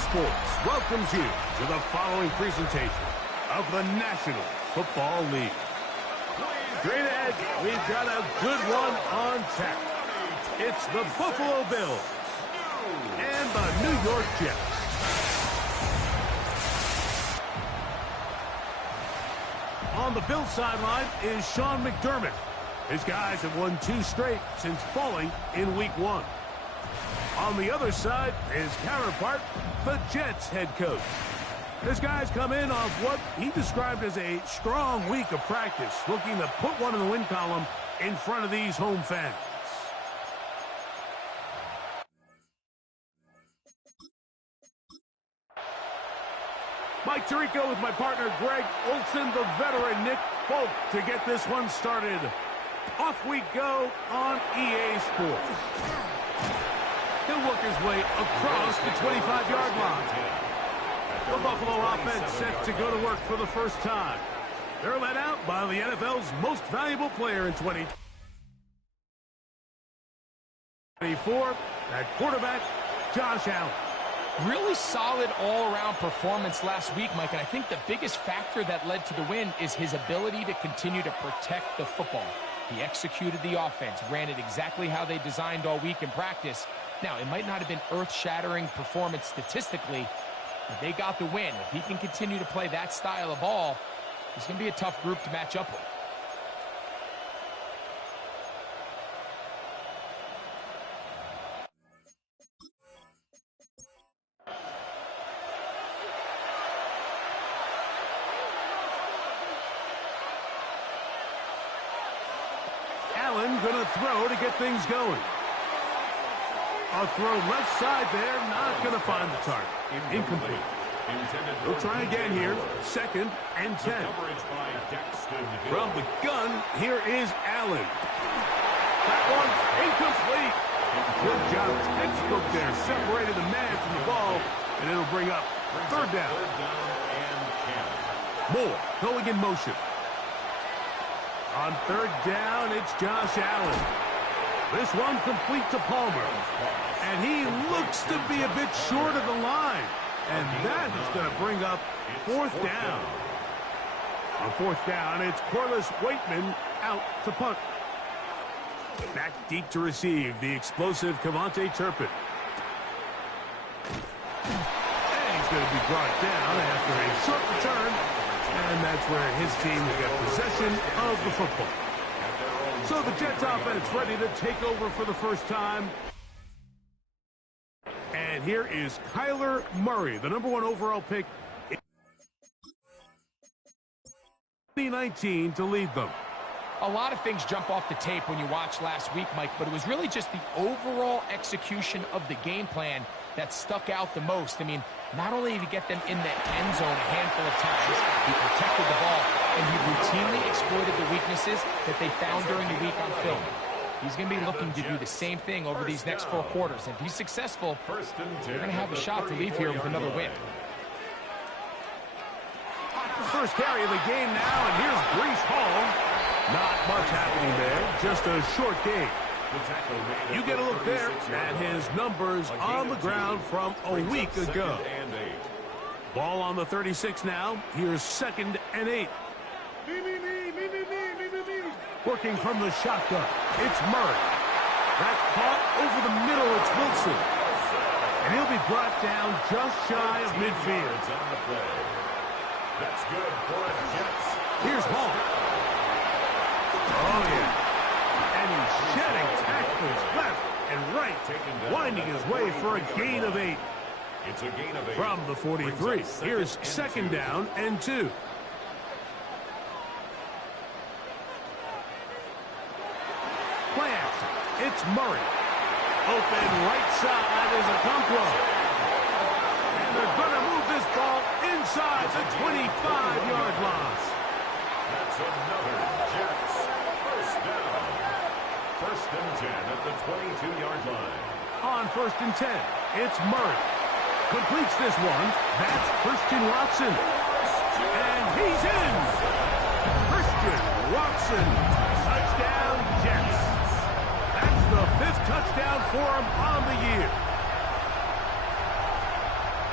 Sports welcomes you to the following presentation of the National Football League. Straight ahead, we've got a good one on tap. It's the Buffalo Bills and the New York Jets. On the Bills sideline is Sean McDermott. His guys have won 2 straight since falling in Week 1. On the other side, his counterpart, the Jets head coach. His guys come in off what he described as a strong week of practice, looking to put one in the win column in front of these home fans. Mike Tirico with my partner Greg Olson, the veteran Nick Folk to get this one started. Off we go on EA Sports. He'll work his way across the 25-yard line. The Buffalo offense set to go to work for the first time. They're led out by the NFL's most valuable player in 2024, at quarterback, Josh Allen. Really solid all-around performance last week, Mike, and I think the biggest factor that led to the win is his ability to continue to protect the football. He executed the offense, ran it exactly how they designed all week in practice. Now, it might not have been earth-shattering performance statistically, but they got the win. If he can continue to play that style of ball, it's going to be a tough group to match up with. Allen gonna throw to get things going. A throw left side there, not gonna find the target. Incomplete. We'll try again here. 2nd and 10. From the gun, here is Allen. That one's incomplete. Good job. Textbook there. Separated the man from the ball, and it'll bring up 3rd down. Moore going in motion. On 3rd down, it's Josh Allen. This one complete to Palmer. And he looks to be a bit short of the line. And that is going to bring up 4th down. On 4th down, it's Corliss Waitman out to punt. Back deep to receive, the explosive Kevontae Turpin. And he's going to be brought down after a short return. And that's where his team will get possession of the football. So the Jets offense ready to take over for the first time. And here is Kyler Murray, the #1 overall pick in 2019 to lead them. A lot of things jump off the tape when you watch last week, Mike, but it was really just the overall execution of the game plan that stuck out the most. I mean, not only did he get them in the end zone a handful of times, he protected the ball, and he routinely exploited the weaknesses that they found during the week on film. He's going to be looking to do the same thing over these next 4 quarters. If he's successful, they're going to have a shot to leave here with another win. First carry of the game now, and here's Breece Hall. Not much happening there, just a short game. You get a look there at his numbers on the ground from a week ago. Ball on the 36 now. Here's 2nd and 8. Working from the shotgun, it's Murray. That's caught over the middle, it's Wilson. And he'll be brought down just shy of midfield. That's good for the Jets. Here's Hall. Oh, yeah. And he's shedding tackles left and right, winding his way for a gain of 8. It's a gain of 8. From the 43, here's 2nd down and 2. Play action. It's Murray. Open right side is a Okonkwo. And they're going to move this ball inside the 25-yard line. That's another Jets first down. 1st and 10 at the 22-yard line. On 1st and 10, it's Murray. Completes this one. That's Christian Watson. And he's in. Christian Watson. Touchdown, Jets. That's the 5th touchdown for him on the year.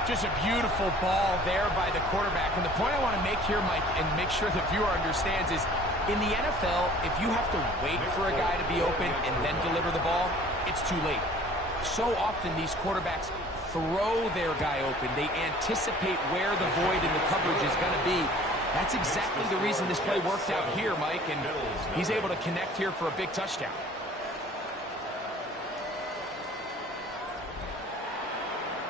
Just a beautiful ball there by the quarterback. And the point I want to make here, Mike, and make sure the viewer understands is, in the NFL, if you have to wait for a guy to be open and then deliver the ball, it's too late. So often these quarterbacks throw their guy open. They anticipate where the void in the coverage is going to be. That's exactly the reason this play worked out here, Mike, and he's able to connect here for a big touchdown.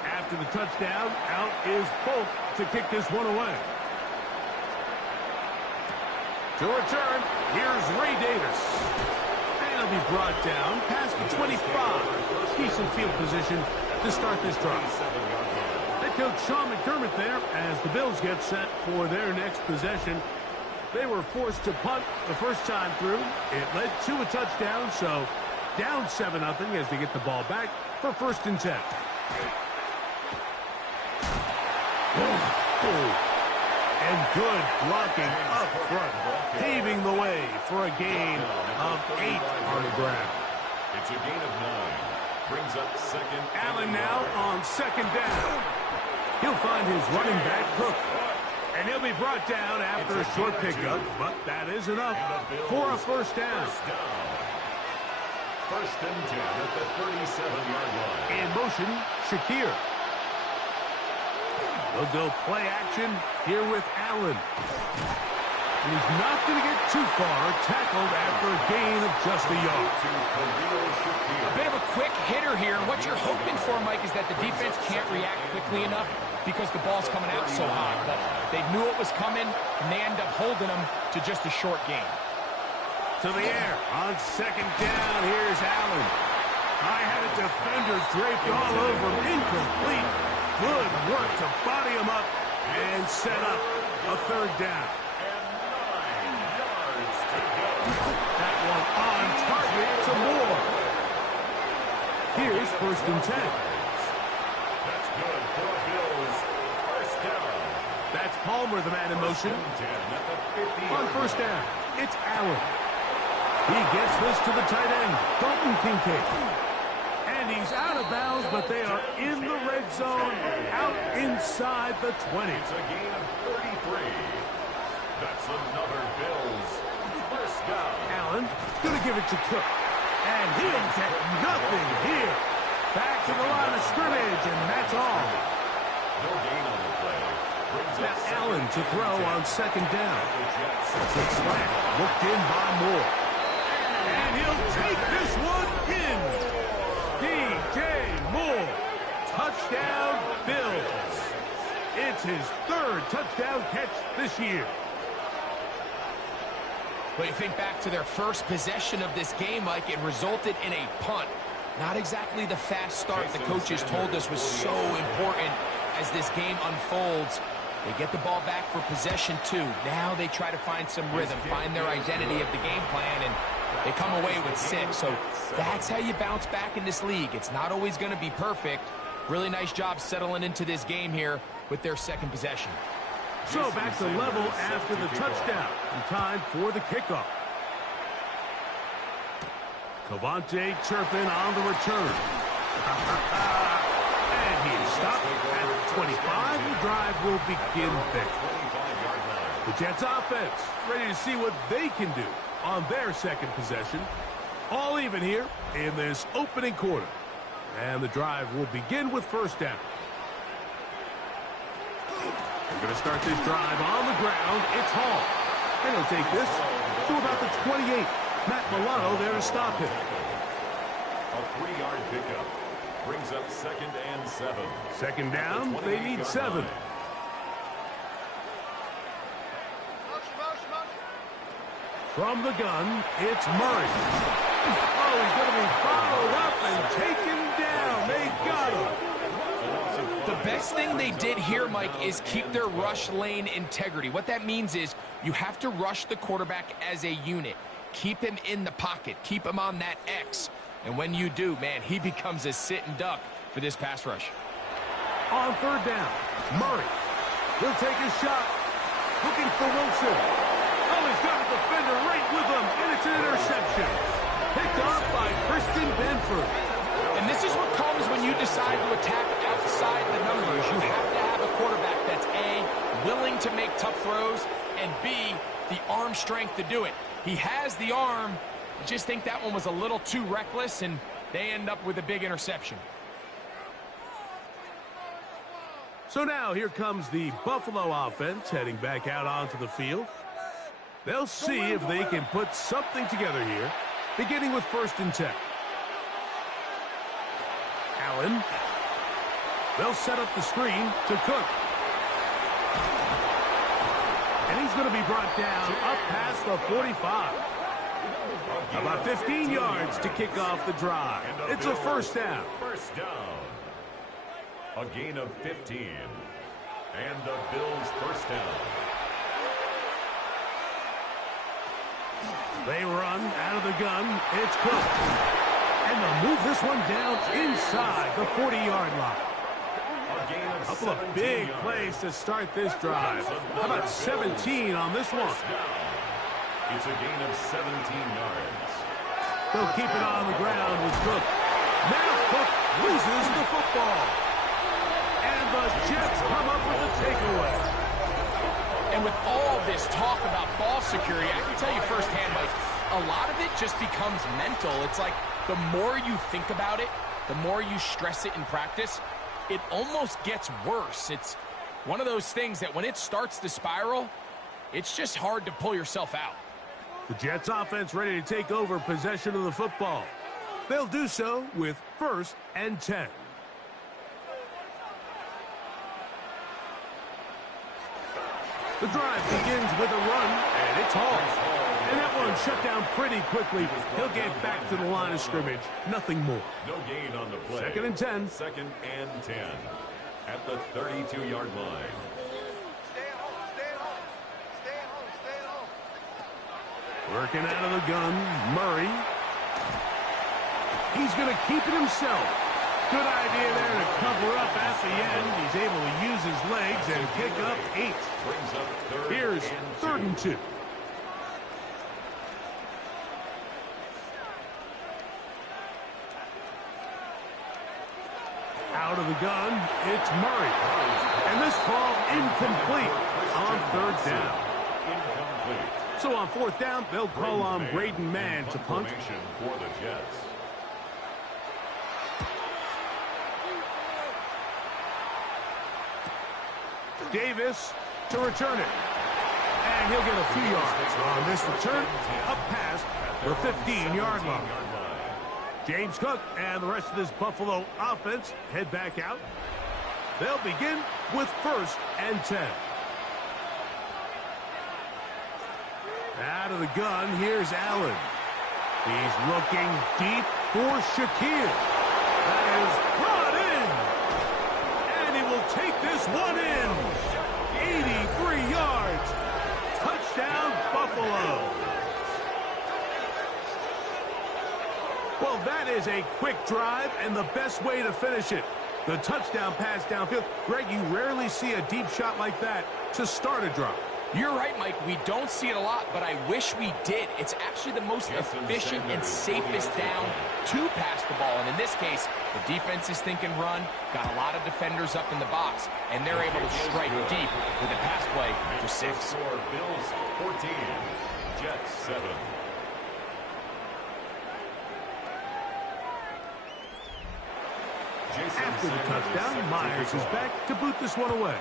After the touchdown, out is Folk to kick this one away. To return, here's Ray Davis. And he'll be brought down past the 25. Decent field position to start this drive. Head coach Sean McDermott there as the Bills get set for their next possession. They were forced to punt the first time through. It led to a touchdown, so down 7-0 as they get the ball back for 1st and 10. And good blocking up front, paving the way for a gain of 8 on the ground. It's a gain of 9. Brings up 2nd. Allen now on 2nd down. He'll find his running back, Cook. And he'll be brought down after a short pickup, but that is enough for a 1st down. 1st and 10 at the 37-yard line. In motion, Shakir. They'll go play action here with Allen. And he's not going to get too far, tackled after a gain of just a yard. A bit of a quick hitter here, and what you're hoping for, Mike, is that the defense can't react quickly enough because the ball's coming out so hot. But they knew it was coming, and they end up holding them to just a short gain. To the air on 2nd down. Here's Allen. I had a defender draped all over him. Incomplete. Good work to body him up and set up a 3rd down. That one on target to Moore. Here's 1st and 10. That's good for the Bills. 1st down. That's Palmer, the man in motion. On 1st down, it's Allen. He gets this to the tight end, Dalton Kincaid. And he's out of bounds, but they are in the red zone, out inside the 20. It's a gain of 33. That's another Bills 1st down. Allen going to give it to Cook. And he'll get nothing here. Back to the line of scrimmage, and that's all. No gain on the play. Now Allen to throw on 2nd down. It's slant, looked in by Moore. And he'll take this one in. DJ Moore, touchdown Bills. It's his 3rd touchdown catch this year. But you think back to their first possession of this game, Mike, it resulted in a punt. Not exactly the fast start the coaches told us was so important as this game unfolds. They get the ball back for possession 2. Now they try to find some rhythm, find their identity of the game plan, and they come away with 6. So that's how you bounce back in this league. It's not always going to be perfect. Really nice job settling into this game here with their 2nd possession. So back to level after the touchdown. And time for the kickoff. Cavante Turpin on the return. And he's stopped at 25. The drive will begin there. The Jets offense ready to see what they can do on their 2nd possession. All even here in this opening quarter. And the drive will begin with 1st down. We're going to start this drive on the ground. It's Hall. And he'll take this to about the 28. Matt Milano there to stop him. A 3-yard pickup. Brings up 2nd and 7. 2nd down, they need 7. From the gun, it's Murray. Oh, he's going to be followed up and taken down. They got him. The best thing they did here, Mike, is keep their rush lane integrity. What that means is you have to rush the quarterback as a unit. Keep him in the pocket. Keep him on that X. And when you do, man, he becomes a sitting duck for this pass rush. On 3rd down, Murray. He'll take his shot. Looking for Wilson. Oh, he's got a defender right with him, and it's an interception. Picked off by Christian Benford. And this is what comes when you decide to attack outside the numbers. You have to tough throws, and B, the arm strength to do it. He has the arm. I just think that one was a little too reckless, and they end up with a big interception. So now here comes the Buffalo offense heading back out onto the field. They'll see if they can put something together here, beginning with 1st and 10. Allen. They'll set up the screen to Cook. And he's going to be brought down up past the 45. About 15 yards to kick off the drive. It's a 1st down. First down. A gain of 15. And the Bills' 1st down. They run out of the gun. It's Cook. And they'll move this one down inside the 40-yard line. A couple of big plays to start this drive. How about 17 on this one? It's a gain of 17 yards. They'll keep it on the ground with Cook. Now Cook loses the football. And the Jets come up with a takeaway. And with all this talk about ball security, I can tell you firsthand, Mike, a lot of it just becomes mental. It's like the more you think about it, the more you stress it in practice, it almost gets worse. It's one of those things that when it starts to spiral, it's just hard to pull yourself out. The Jets offense ready to take over possession of the football. They'll do so with 1st and 10. The drive begins with a run, and it's Hall. And that one shut down pretty quickly. He'll get back to the line of scrimmage. Nothing more. No gain on the play. 2nd and 10. 2nd and 10 at the 32-yard line. Working out of the gun, Murray. He's going to keep it himself. Good idea there to cover up at the end. He's able to use his legs and pick up 8. Here's 3rd and 2. Out of the gun, it's Murray. And this ball incomplete on 3rd down. Incomplete. So on 4th down, they'll call on Braden Mann to punt. For the Jets. Davis to return it. And he'll get a few yards on this return up past the 15-yard line. James Cook and the rest of this Buffalo offense head back out. They'll begin with 1st and 10. Out of the gun, here's Allen. He's looking deep for Shaquille. That is brought in. And he will take this one in. 83 yards. Touchdown, Buffalo. Well, that is a quick drive and the best way to finish it. The touchdown pass downfield. Greg, you rarely see a deep shot like that to start a drive. You're right, Mike. We don't see it a lot, but I wish we did. It's actually the most efficient and safest down to pass the ball. And in this case, the defense is thinking run, got a lot of defenders up in the box, and they're able to strike deep with a pass play for 6. Bills 14, Jets 7. After the touchdown, Myers is back to boot this one away.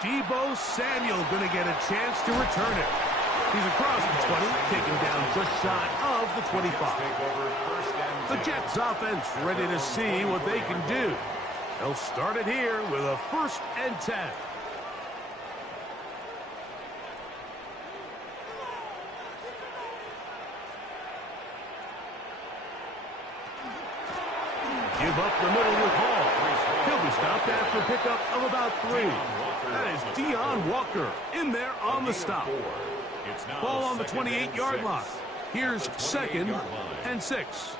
Deebo Samuel going to get a chance to return it. He's across the 20, taken down just shy of the 25. The Jets offense ready to see what they can do. They'll start it here with a 1st and 10. Give up the middle with Hall. He'll be stopped after a pickup of about 3. That is Deion Walker in there on the stop. Ball on the 28-yard line. Here's 2nd and 6.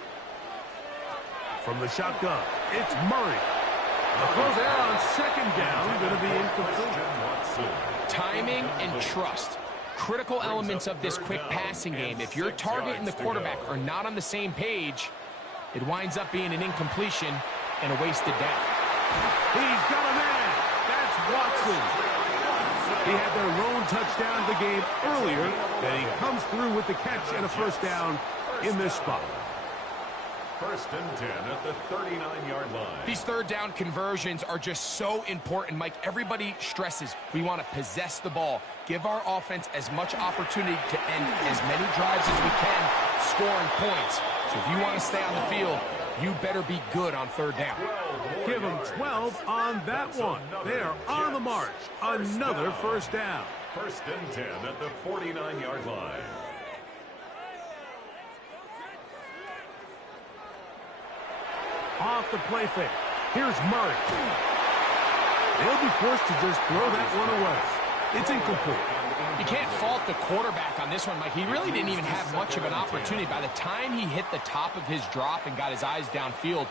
From the shotgun, it's Murray. The throw there on 2nd down, going to be incomplete. Timing and trust. Critical elements of this quick passing game. If your target and the quarterback are not on the same page, it winds up being an incompletion and a wasted down. He's got a man. Watson. He had their lone touchdown of the game earlier, and he comes through with the catch and a first down in this spot. First and 10 at the 39-yard line. These third down conversions are just so important, Mike. Everybody stresses we want to possess the ball, give our offense as much opportunity to end as many drives as we can, scoring points. So if you want to stay on the field, you better be good on third down. Give them 12 on that one. They are on the march. Another first down. First and 10 at the 49-yard line. Off the play fake. Here's Murray. They'll be forced to just throw that one away. It's incomplete. You can't fault the quarterback on this one, Mike. He really didn't even have much of an opportunity. By the time he hit the top of his drop and got his eyes downfield,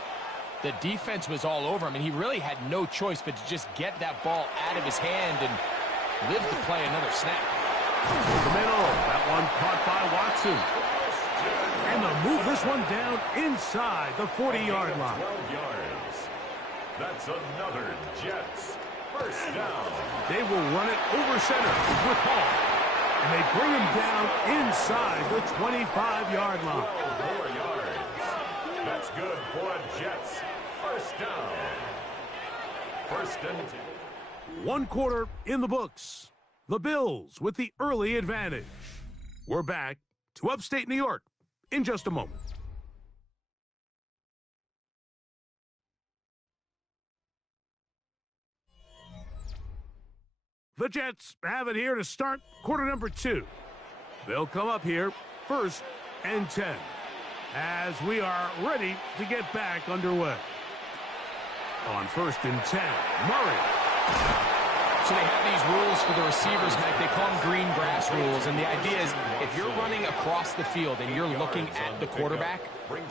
the defense was all over him, and he really had no choice but to just get that ball out of his hand and live to play another snap. The middle. That one caught by Watson. And they'll move this one down inside the 40-yard line. 12 yards. That's another Jets first down. They will run it over center with Hall. And they bring him down inside the 25-yard line. 12 more yards. That's good for a Jets first down. First and 10. One quarter in the books. The Bills with the early advantage. We're back to upstate New York in just a moment. The Jets have it here to start quarter number 2. They'll come up here first and 10 as we are ready to get back underway. On first and 10, Murray. So they have these rules for the receivers, Mike. They call them green grass rules. And the idea is if you're running across the field and you're looking at the quarterback,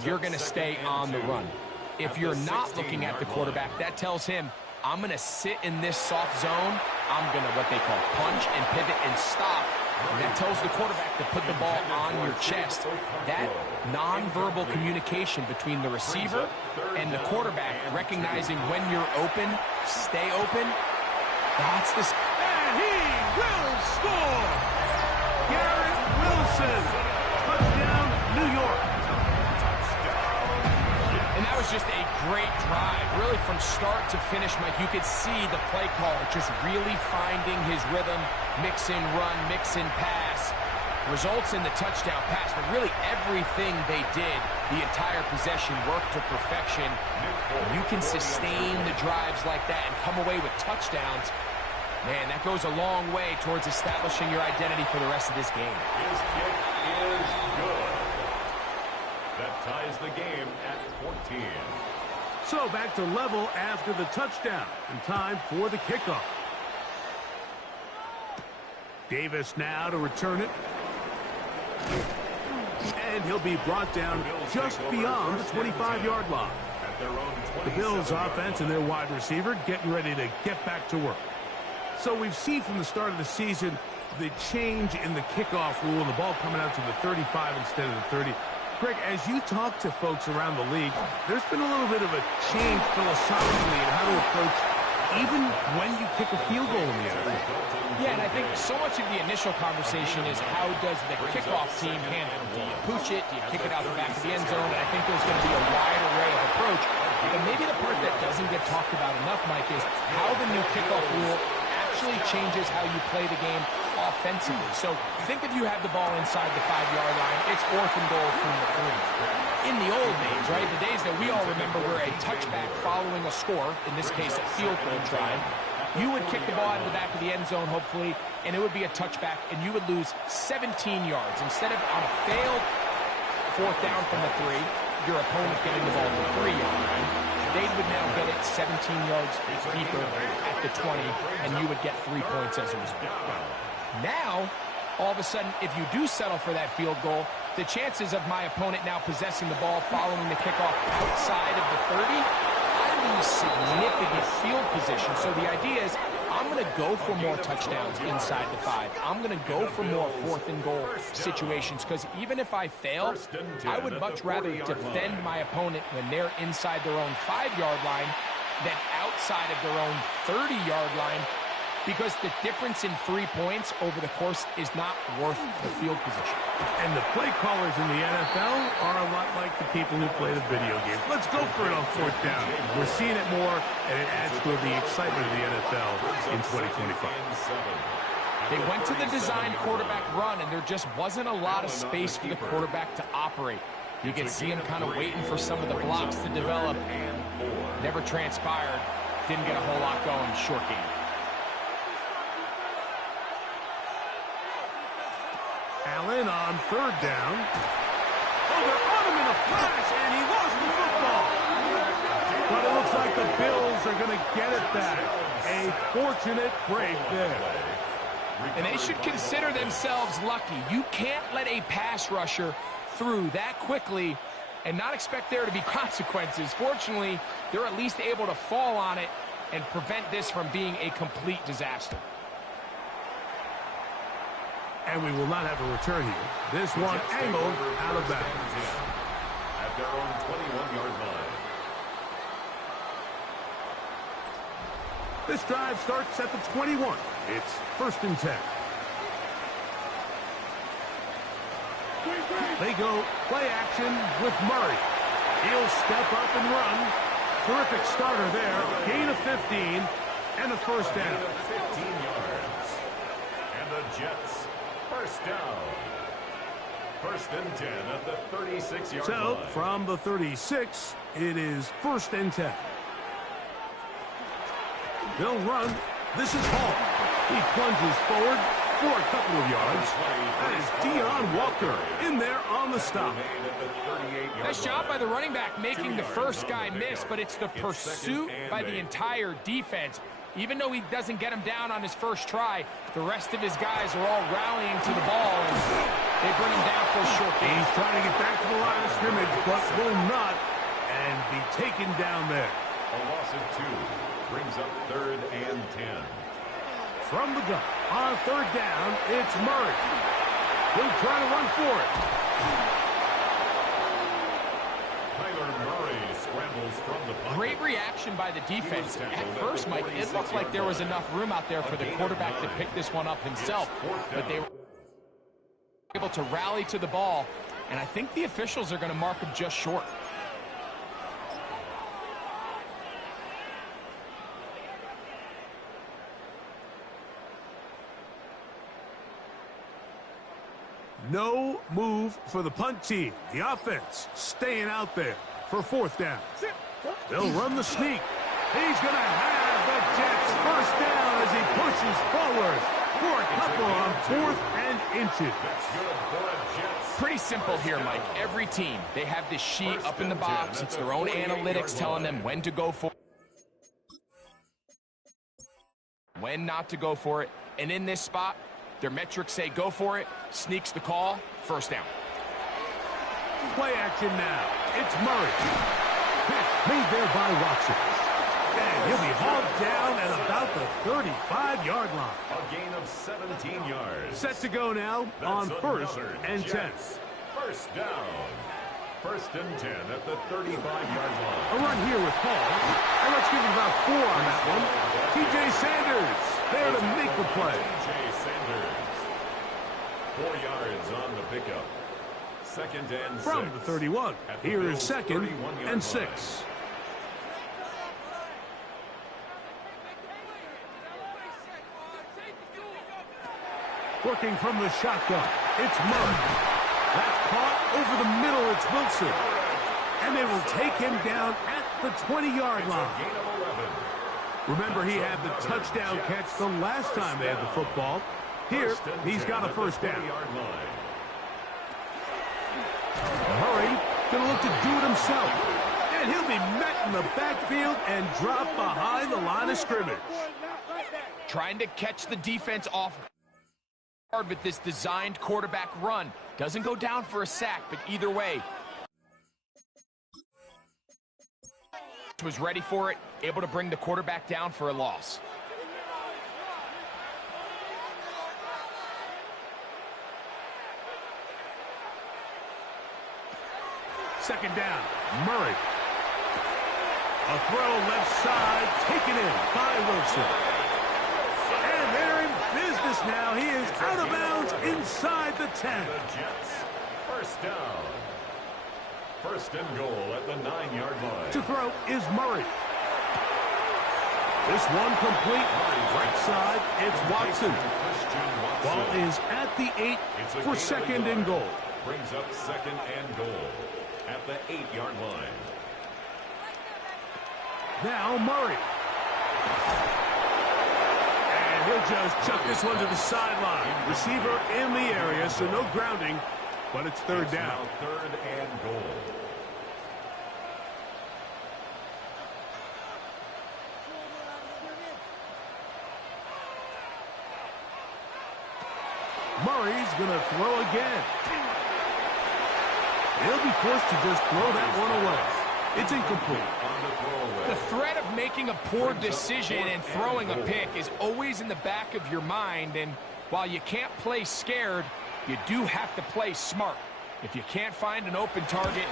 you're going to stay on the run. If you're not looking at the quarterback, that tells him, I'm going to sit in this soft zone. I'm going to what they call punch and pivot and stop. And that tells the quarterback to put the ball on your chest. That nonverbal communication between the receiver and the quarterback, recognizing when you're open, stay open, that's the... And he will score! Garrett Wilson. Touchdown, New York. And that was just a great drive. Really from start to finish, Mike, you could see the play caller just really finding his rhythm, mix and run, mix and pass. Results in the touchdown pass, but really everything they did, the entire possession worked to perfection. When you can sustain the drives like that and come away with touchdowns, man, that goes a long way towards establishing your identity for the rest of this game. His kick is good. That ties the game at 14. So back to level after the touchdown, and time for the kickoff. Davis now to return it. And he'll be brought down just beyond the 25-yard line. The Bills offense and their wide receiver getting ready to get back to work. So we've seen from the start of the season the change in the kickoff rule and the ball coming out to the 35 instead of the 30. Greg, as you talk to folks around the league, there's been a little bit of a change philosophically in how to approach even when you kick a field goal in the NFL. Yeah, and I think so much of the initial conversation is how does the kickoff team handle it? Do you pooch it? Do you kick it out the back of the end zone? And I think there's going to be a wide array of approach. But maybe the part that doesn't get talked about enough, Mike, is how the new kickoff rule actually changes how you play the game offensively. So think if you have the ball inside the 5-yard line, it's 4th and goal from the 3. In the old days, right, the days that we all remember were a touchback following a score, in this case a field goal try, you would kick the ball out of the back of the end zone, hopefully, and it would be a touchback, and you would lose 17 yards. Instead of on a failed 4th down from the 3, your opponent getting the ball to the 3-yard line, they would now get it 17 yards deeper at the 20, and you would get 3 points as a result. Now, all of a sudden, if you do settle for that field goal, the chances of my opponent now possessing the ball following the kickoff outside of the 30, I lose significant field position. So the idea is I'm going to go for more touchdowns inside the 5. I'm going to go for more 4th and goal situations because even if I fail, I would much rather defend my opponent when they're inside their own 5-yard line than outside of their own 30-yard line, because the difference in 3 points over the course is not worth the field position. And the play callers in the NFL are a lot like the people who play the video games. Let's go for it on fourth down. We're seeing it more, and it adds to the excitement of the NFL in 2025. They went to the design quarterback run, and there just wasn't a lot of space for the quarterback to operate. You could see him kind of waiting for some of the blocks to develop. Never transpired. Didn't get a whole lot going. Short game. Allen on third down. Oh, they're on him in a flash, and he lost the football. But it looks like the Bills are going to get it back. A fortunate break there. And they should consider themselves lucky. You can't let a pass rusher through that quickly and not expect there to be consequences. Fortunately, they're at least able to fall on it and prevent this from being a complete disaster. And we will not have a return here. This one angled out of bounds. At their own 21-yard line. This drive starts at the 21. It's 1st and 10. They go play action with Murray. He'll step up and run. Terrific starter there. Gain of 15 and a first down. 15 yards. And the Jets, first down. 1st and 10 at the 36-yard line. So, from the 36, it is 1st and 10. They'll run. This is Hall. He plunges forward for a couple of yards. That is Deion Walker in there on the stop. Nice job by the running back making the first guy miss, but it's the pursuit by the entire defense. Even though he doesn't get him down on his first try, the rest of his guys are all rallying to the ball, and they bring him down for a short gain. He's trying to get back to the line of scrimmage, but will not, and be taken down there. A loss of 2 brings up 3rd and 10. From the gun, on 3rd down, it's Murray. He'll try to run for it. Kyler Murray scrambles from the pocket. Great reaction by the defense. At first, Mike, it looked like there was enough room out there for the quarterback to pick this one up himself, but they were able to rally to the ball, and I think the officials are going to mark him just short. No move for the punt team. The offense staying out there for 4th down. They'll run the sneak. He's going to have the Jets first down as he pushes forward for a couple on 4th and inches. Pretty simple here, Mike. Every team, they have this sheet up in the box. It's their own analytics telling them when to go for it, when not to go for it. And in this spot, their metrics say go for it, sneaks the call, first down. Play action now. It's Murray. Catch made there by Watson. And he'll be hauled down at about the 35-yard line. A gain of 17 yards. Set to go now on 1st and 10. First down. 1st and 10 at the 35-yard line. A run here with Hall. And let's give it about 4 on that one. T.J. Sanders there to make the play. T.J. Sanders. 4 yards on the pickup. 2nd and 6. From the 31. Here is 2nd and 6. Working from the shotgun. It's Murray. That's caught over the middle. It's Wilson. And they will take him down at the 20-yard line. Remember, he had the touchdown catch the last time they had the football. Here, he's got a first down. Murray going to look to do it himself. And he'll be met in the backfield and dropped behind the line of scrimmage. Trying to catch the defense off guard with this designed quarterback run. Doesn't go down for a sack, but either way, was ready for it, able to bring the quarterback down for a loss. Second down, Murray. A throw left side, taken in by Wilson. And they're in business now. He is out of bounds inside the 10. The Jets, first down. First and goal at the 9-yard line. To throw is Murray. This one complete. Right side, it's Watson. Ball is at the 8 for second and goal. Brings up second and goal at the 8-yard line. Now Murray. And he'll just chuck this one to the sideline. Receiver in the area, so no grounding, but it's third down. Now third and goal. Murray's going to throw again. He'll be forced to just throw that one away. It's incomplete. The threat of making a poor decision and throwing a pick is always in the back of your mind, and while you can't play scared, you do have to play smart. If you can't find an open target,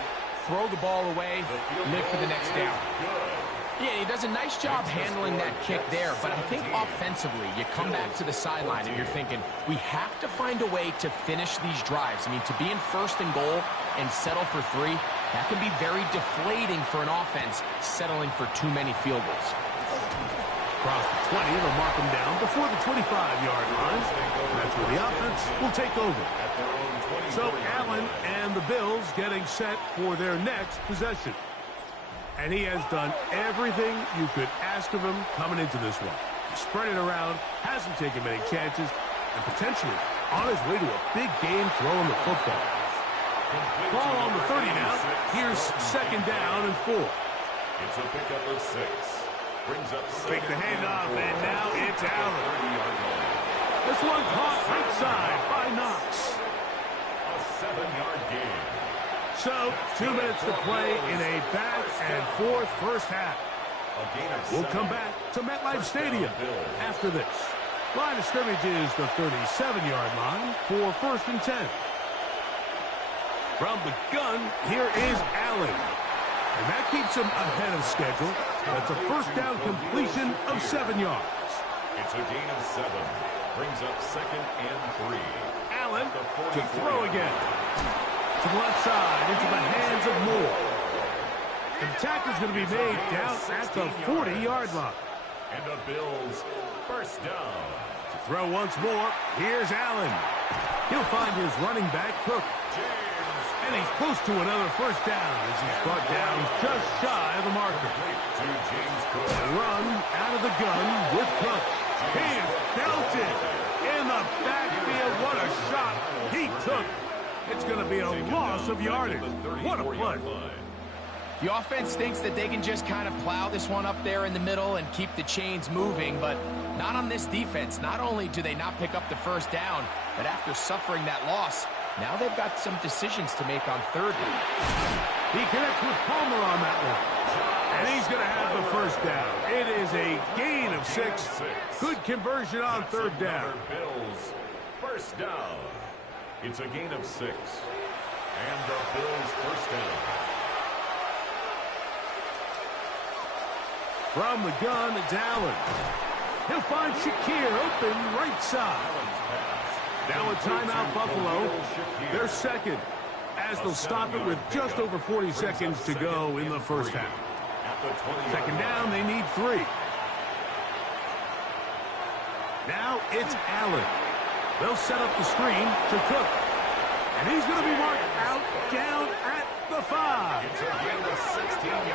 throw the ball away, live for the next down. Yeah, he does a nice job handling that kick there, but I think offensively, you come back to the sideline and you're thinking, we have to find a way to finish these drives. I mean, to be in first and goal and settle for 3, that can be very deflating for an offense settling for too many field goals. Across the 20, they'll mark him down before the 25-yard line. That's where the offense will take over. So Allen and the Bills getting set for their next possession. And he has done everything you could ask of him coming into this one. Spread it around, hasn't taken many chances, and potentially on his way to a big game throwing the football. Ball on the 30 now. Here's second down and 4. It's a pickup of 6. Brings up Fake the handoff, and now it's Allen. This one caught right side by Knox. A 7-yard gain. So, 2 minutes to play in a back-and-forth first half. We'll come back to MetLife Stadium after this. Line of scrimmage is the 37-yard line for first and 10. From the gun, here is Allen. And that keeps him ahead of schedule. That's a first down completion of 7 yards. It's a gain of 7. Brings up second and 3. Allen to throw again. To the left side, into the hands of Moore. And the tackle's going to be made down at the 40-yard line. And the Bills, first down. To throw once more, here's Allen. He'll find his running back, Cook. And he's close to another first down as he's brought down just shy of the marker. To James Cook. Run out of the gun with Cook. He is belted in the backfield. What a shot he took. It's going to be a loss of yardage. What a play. The offense thinks that they can just kind of plow this one up there in the middle and keep the chains moving, but not on this defense. Not only do they not pick up the first down, but after suffering that loss, now they've got some decisions to make on third down. He connects with Palmer on that one. And he's going to have the first down. It is a gain of 6. Good conversion on third down. Bills, first down. It's a gain of 6. And the Bills first down. From the gun, it's Allen. He'll find Shakir open right side. Now a timeout, Buffalo. They're second, as they'll stop it with just over 40 seconds to go in the first half. Second down, they need 3. Now it's Allen. They'll set up the screen to Cook. And he's going to be marked out down at the 5.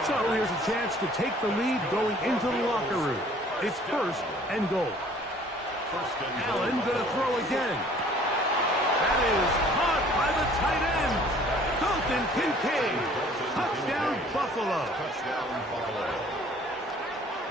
So here's a chance to take the lead going into the locker room. It's first and goal. Allen going to throw again. That is caught by the tight end, Dalton Kincaid. Touchdown, Buffalo.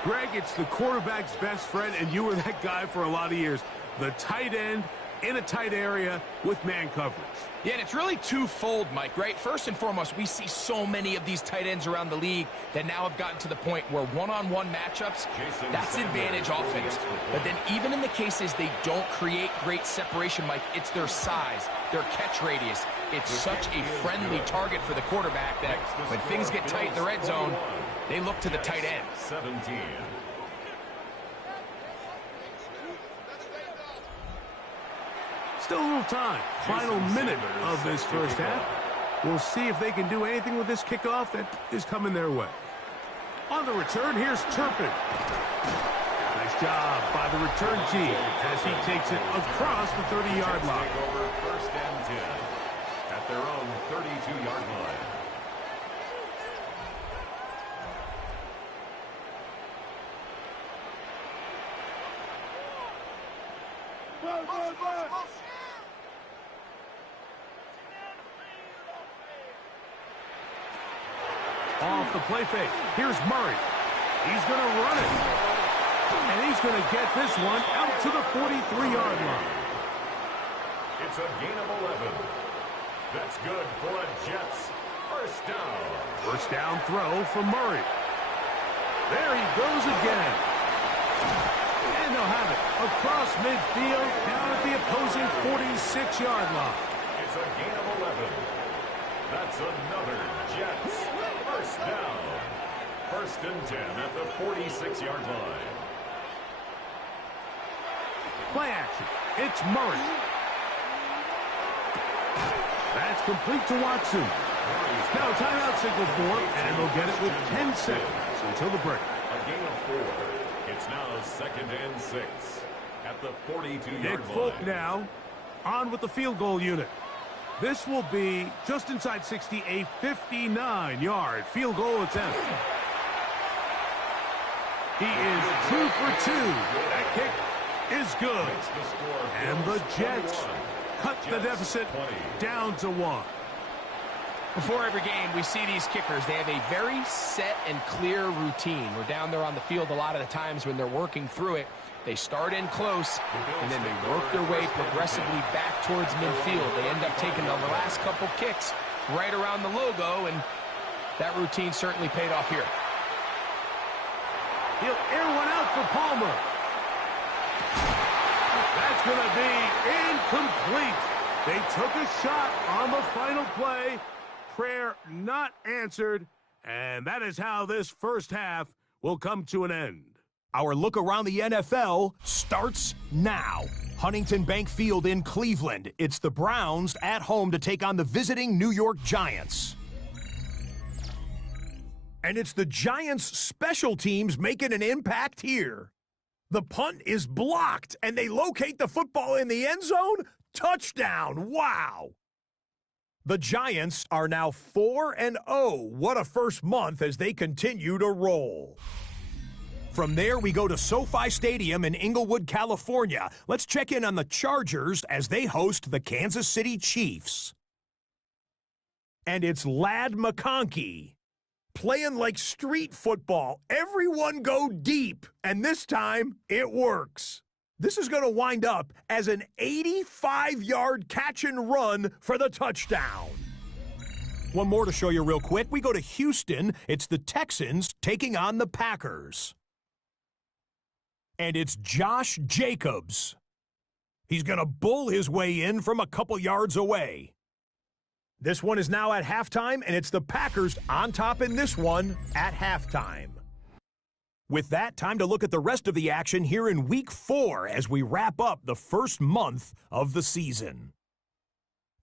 Greg, it's the quarterback's best friend, and you were that guy for a lot of years. The tight end in a tight area with man coverage. Yeah, and it's really twofold, Mike, right? First and foremost, we see so many of these tight ends around the league that now have gotten to the point where one-on-one matchups, that's advantage offense. But then even in the cases they don't create great separation, Mike, it's their size, their catch radius. It's such a friendly target for the quarterback that when things get tight in the red zone, they look to the tight end. 17. Still a little time. Final minute of this first half. We'll see if they can do anything with this kickoff that is coming their way. On the return, here's Turpin. Nice job by the return team as he takes it across the 30-yard line. Take over first and 10 at their own 32-yard line. Off the play fake. Here's Murray. He's going to run it. And he's going to get this one out to the 43-yard line. It's a gain of 11. That's good for a Jets first down. First down throw for Murray. There he goes again. And they'll have it across midfield down at the opposing 46-yard line. It's a gain of 11. That's another Jets first down. First and 10 at the 46-yard line. Play action. It's Murray. That's complete to Watson. Now timeout signal for, and they'll get it with 10 seconds until the break. A gain of 4. It's now second and 6 at the 42-yard line. Nick Folk now on with the field goal unit. This will be just inside 60, a 59-yard field goal attempt. He is 2 for 2. That kick is good. And the Jets cut the deficit down to 1. Before every game, we see these kickers. They have a very set and clear routine. We're down there on the field a lot of the times when they're working through it. They start in close, and then they work their way progressively back towards midfield. They end up taking the last couple kicks right around the logo, and that routine certainly paid off here. He'll air one out for Palmer. That's going to be incomplete. They took a shot on the final play. Prayer not answered, and that is how this first half will come to an end. Our look around the NFL starts now. Huntington Bank Field in Cleveland. It's the Browns at home to take on the visiting New York Giants. And it's the Giants' special teams making an impact here. The punt is blocked, and they locate the football in the end zone. Touchdown! Wow! The Giants are now 4-0. What a first month as they continue to roll. From there, we go to SoFi Stadium in Inglewood, California. Let's check in on the Chargers as they host the Kansas City Chiefs. And it's Ladd McConkey playing like street football. Everyone go deep, and this time it works. This is going to wind up as an 85-yard catch and run for the touchdown. One more to show you real quick. We go to Houston. It's the Texans taking on the Packers. And it's Josh Jacobs. He's going to bull his way in from a couple yards away. This one is now at halftime, and it's the Packers on top in this one at halftime. With that, time to look at the rest of the action here in Week 4 as we wrap up the first month of the season.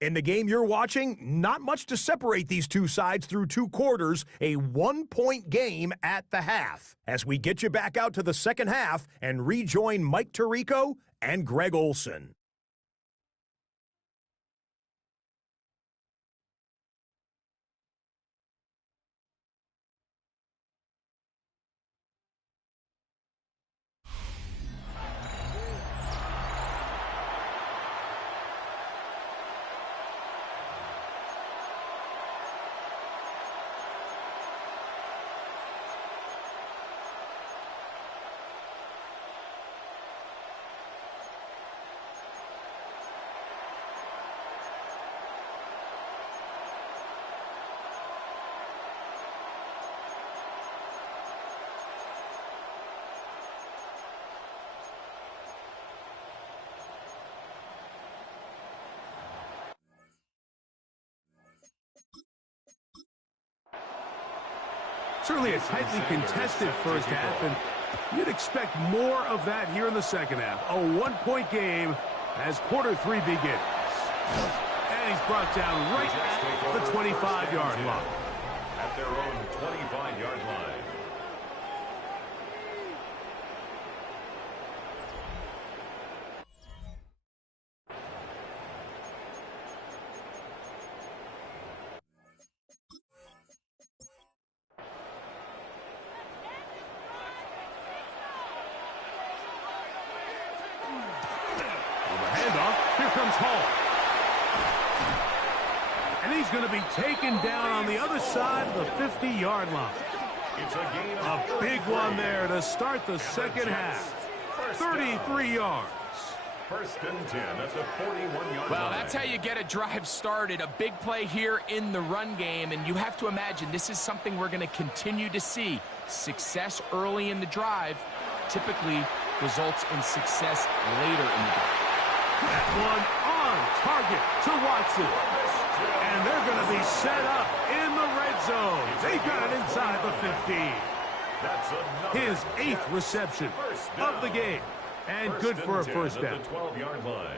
In the game you're watching, not much to separate these two sides through 2 quarters, a 1-point game at the half. As we get you back out to the second half and rejoin Mike Tirico and Greg Olson. Certainly a tightly contested first half, and you'd expect more of that here in the second half. A one-point game as quarter 3 begins. And he's brought down right at the 25-yard line. At their own 25-yard line. And he's going to be taken down on the other side of the 50-yard line. A big one there to start the second half. 33 yards. First and 10 at the 41-yard line. Well, that's how you get a drive started. A big play here in the run game, and you have to imagine this is something we're going to continue to see. Success early in the drive typically results in success later in the drive. That one on target to Watson. And they're going to be set up in the red zone. They got it inside the 50. His 8th reception of the game. And good for a first down. The 12-yard line.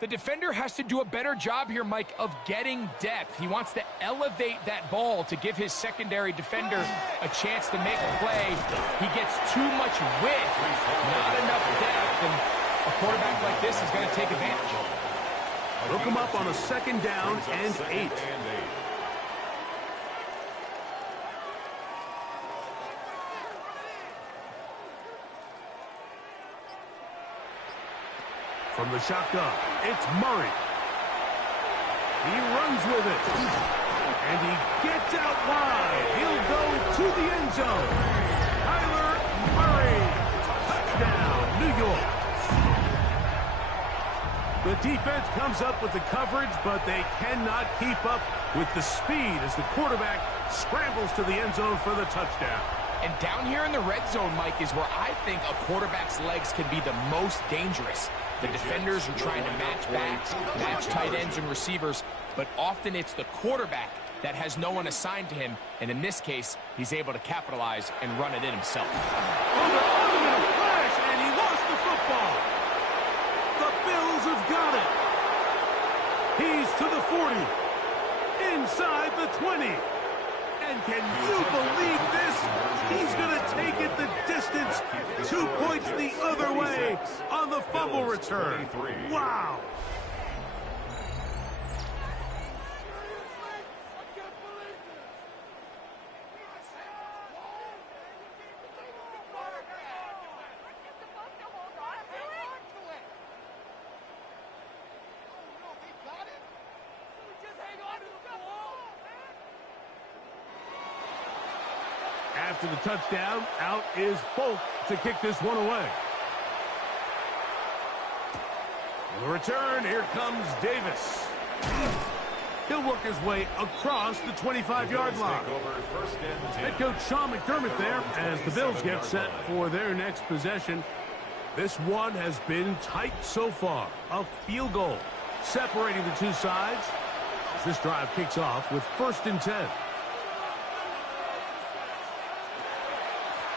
The defender has to do a better job here, Mike, of getting depth. He wants to elevate that ball to give his secondary defender a chance to make a play. He gets too much width, not enough depth, and a quarterback like this is going to take advantage. Look him up on a second down and 8. From the shotgun, it's Murray. He runs with it. And he gets out wide. He'll go to the end zone. Kyler Murray. Touchdown, New York. The defense comes up with the coverage, but they cannot keep up with the speed as the quarterback scrambles to the end zone for the touchdown. And down here in the red zone, Mike, is where I think a quarterback's legs can be the most dangerous. The defenders are trying to match backs, match tight ends and receivers, but often it's the quarterback that has no one assigned to him, and in this case, he's able to capitalize and run it in himself. Under flash, and he lost the football. The Bills have got it. He's to the 40, inside the 20. And can you believe this? He's going to take it the distance. 2 points the other way on the fumble return. Wow. After the touchdown, out is Folk to kick this one away. On the return, here comes Davis. He'll work his way across the 25-yard line. Head coach Sean McDermott there as the Bills get set for their next possession. This one has been tight so far. A field goal separating the two sides as this drive kicks off with 1st and 10.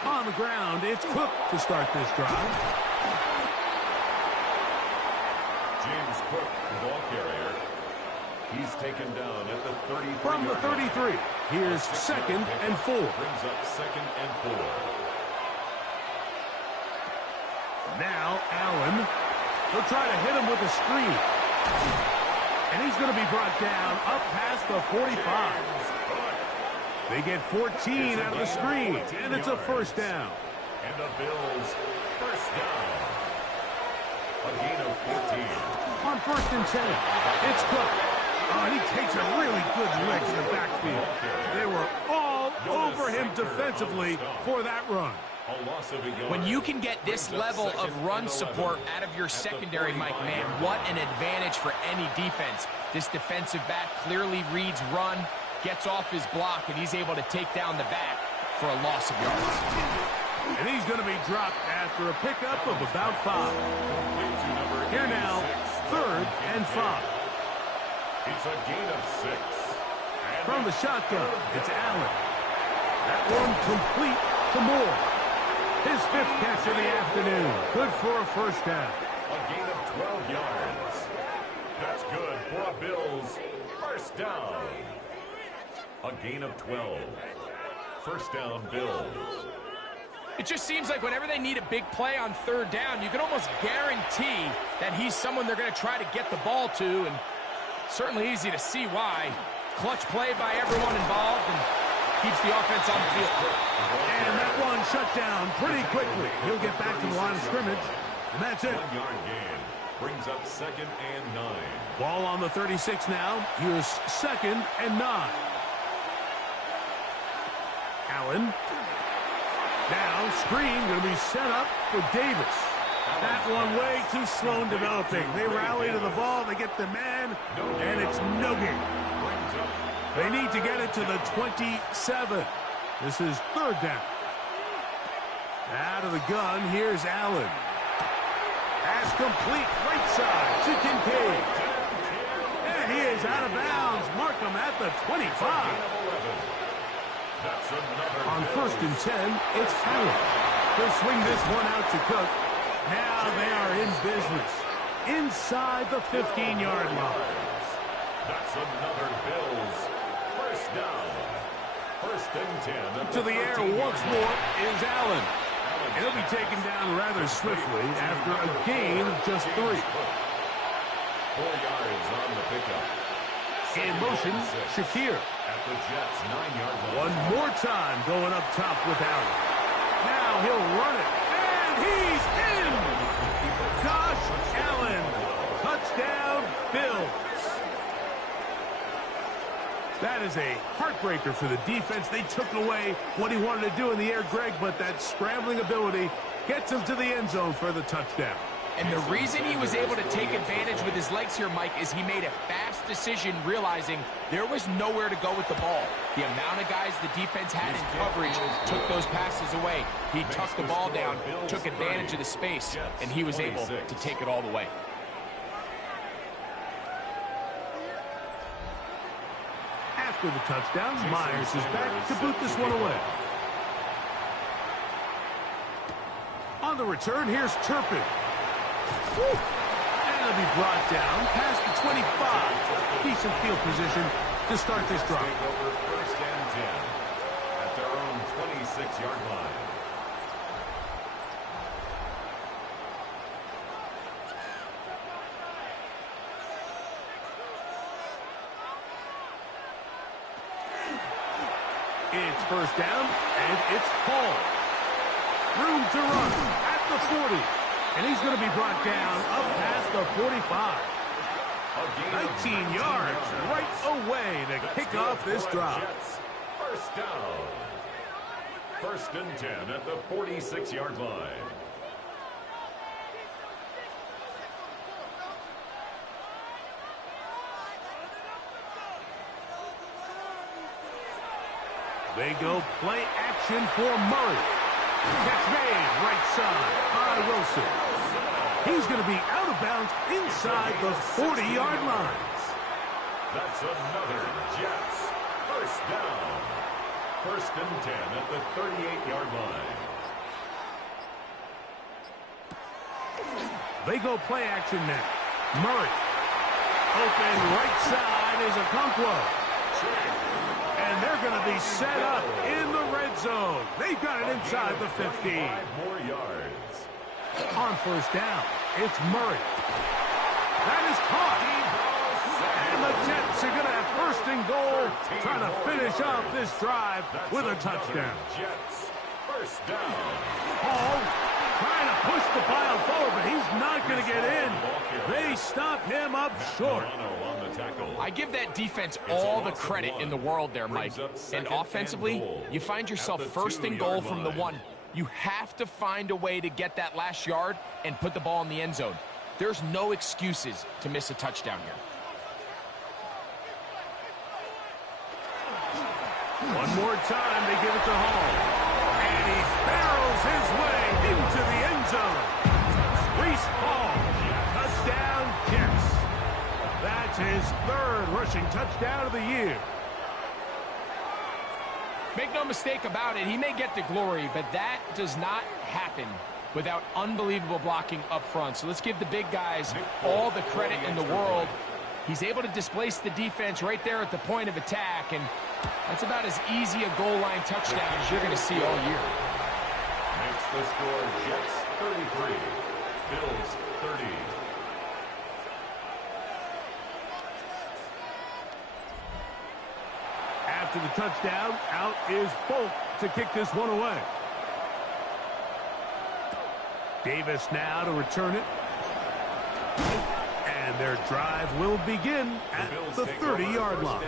On the ground, it's Cook to start this drive. James Cook, the ball carrier. He's taken down at the 33. From the 33, here's 2nd and 4. Brings up 2nd and 4. Now Allen. He'll try to hit him with a screen. And he's going to be brought down up past the 45. They get 14 out of the screen, and it's a first down. And the Bills, first down. A gain of 14. On 1st and 10, it's Cook. Oh, and he takes a really good lick in the backfield. They were all over him defensively for that run. When you can get this level of run support out of your secondary, Mike, man, what an advantage for any defense. This defensive back clearly reads run, gets off his block, and he's able to take down the back for a loss of yards. And he's going to be dropped after a pickup of about 5. Here now, 3rd and 5. It's a gain of 6. From the shotgun, it's Allen. That one complete to Moore. His 5th catch of the afternoon. Good for a first down. A gain of 12 yards. That's good for a Bills first down. A gain of 12. First down, Bills. It just seems like whenever they need a big play on 3rd down, you can almost guarantee that he's someone they're going to try to get the ball to, and certainly easy to see why. Clutch play by everyone involved and keeps the offense on the field. And that one shut down pretty quickly. He'll get back to the line of scrimmage, and that's it. 1 yard gain brings up 2nd and 9. Ball on the 36 now. Here's 2nd and 9. Allen. Now, screen going to be set up for Davis. That one way too slow in developing. They rally to the ball, they get the man, and it's no gain. They need to get it to the 27. This is 3rd down. Out of the gun, here's Allen. Pass complete, right side to Kincaid. And he is out of bounds. Mark him at the 25. On 1st and 10, it's Allen. He'll swing this one out to Cook. Now they are in business. Inside the 15-yard line. That's another Bills first down. 1st and 10. To the air once more is Allen. He'll be taken down rather swiftly after a gain of just 3. 4 yards on the pickup. In motion, Shakir. At the Jets' 9-yard line. One more time going up top with Allen. Now he'll run it. And he's in! Josh Allen. Touchdown, Bills. That is a heartbreaker for the defense. They took away what he wanted to do in the air, Greg, but that scrambling ability gets him to the end zone for the touchdown. And the reason he was able to take advantage with his legs here, Mike, is he made a fast decision realizing there was nowhere to go with the ball. The amount of guys the defense had in coverage took those passes away. He tucked the ball down, took advantage of the space, and he was able to take it all the way. After the touchdown, Myers is back to boot this one away. On the return, here's Turpin. Woo. And it'll be brought down past the 25. Decent field position to start this drive. Over 1st and 10 at their own 26-yard line. It's 1st down, and it's Hall. Room to run at the 40. And he's going to be brought down up past the 45. 19 yards right away to kick off this drive. First down. 1st and 10 at the 46-yard line. They go play action for Murray. Catch made right side by Wilson. He's going to be out of bounds inside the 40-yard line. That's another Jets first down. 1st and 10 at the 38-yard line. They go play action now. Murray. Open right side is Okonkwo. And they're going to be set up in the red zone. They've got it inside the 15. 5 more yards. On 1st down, it's Murray. That is caught. And the Jets are going to have 1st and goal, trying to finish off this drive with a touchdown. Jets first down. Hall trying to push the pile forward, but he's not going to get in. They stop him up short. I give that defense all the credit in the world there, Mike. And offensively, you find yourself 1st and goal from the 1. You have to find a way to get that last yard and put the ball in the end zone. There's no excuses to miss a touchdown here. One more time, they give it to Hall. And he barrels his way into the end zone. Reese Hall, touchdown Jets. That's his 3rd rushing touchdown of the year. Make no mistake about it, he may get the glory, but that does not happen without unbelievable blocking up front. So let's give the big guys all the credit in the world. He's able to displace the defense right there at the point of attack, and that's about as easy a goal line touchdown as you're going to see all year. Makes the score Jets 33, Bills 30. After the touchdown, out is Folk to kick this one away. Davis now to return it. And their drive will begin at the 30-yard line.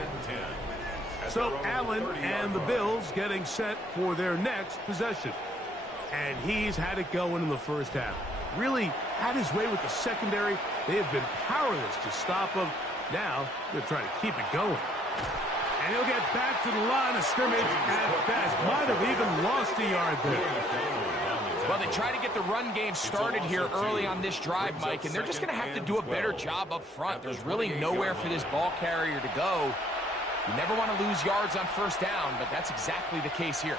So Allen and the Bills getting set for their next possession. And he's had it going in the first half. Really had his way with the secondary. They have been powerless to stop him. Now they're trying to keep it going. And he'll get back to the line of scrimmage at best. Might have even lost a yard there. Well, they try to get the run game started here early on this drive, Mike, and they're just going to have to do a better job up front. There's really nowhere for this ball carrier to go. You never want to lose yards on first down, but that's exactly the case here.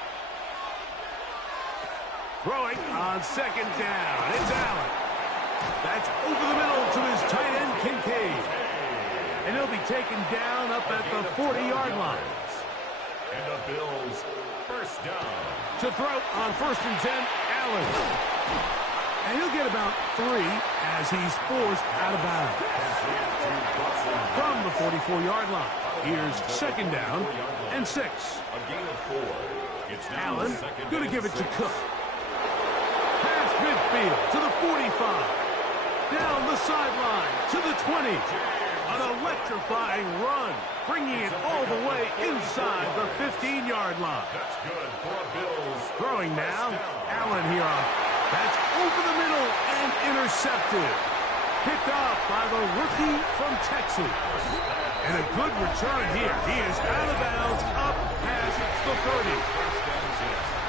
Throwing on second down. It's Allen. That's over the middle to his tight end, Kincaid. And he'll be taken down up at the 40-yard line. And the Bills first down. To throw on 1st and 10, Allen. And he'll get about 3 as he's forced out of bounds. From the 44-yard line, here's second down and 6. A gain of 4. It's now Allen going to give it to Cook. Past midfield to the 45. Down the sideline to the 20. An electrifying run, bringing it all the way inside the 15-yard line. That's good for Bills. Throwing now, Allen here on. That's over the middle and intercepted. Picked off by the rookie from Texas. And a good return here. He is out of bounds, up past the 30.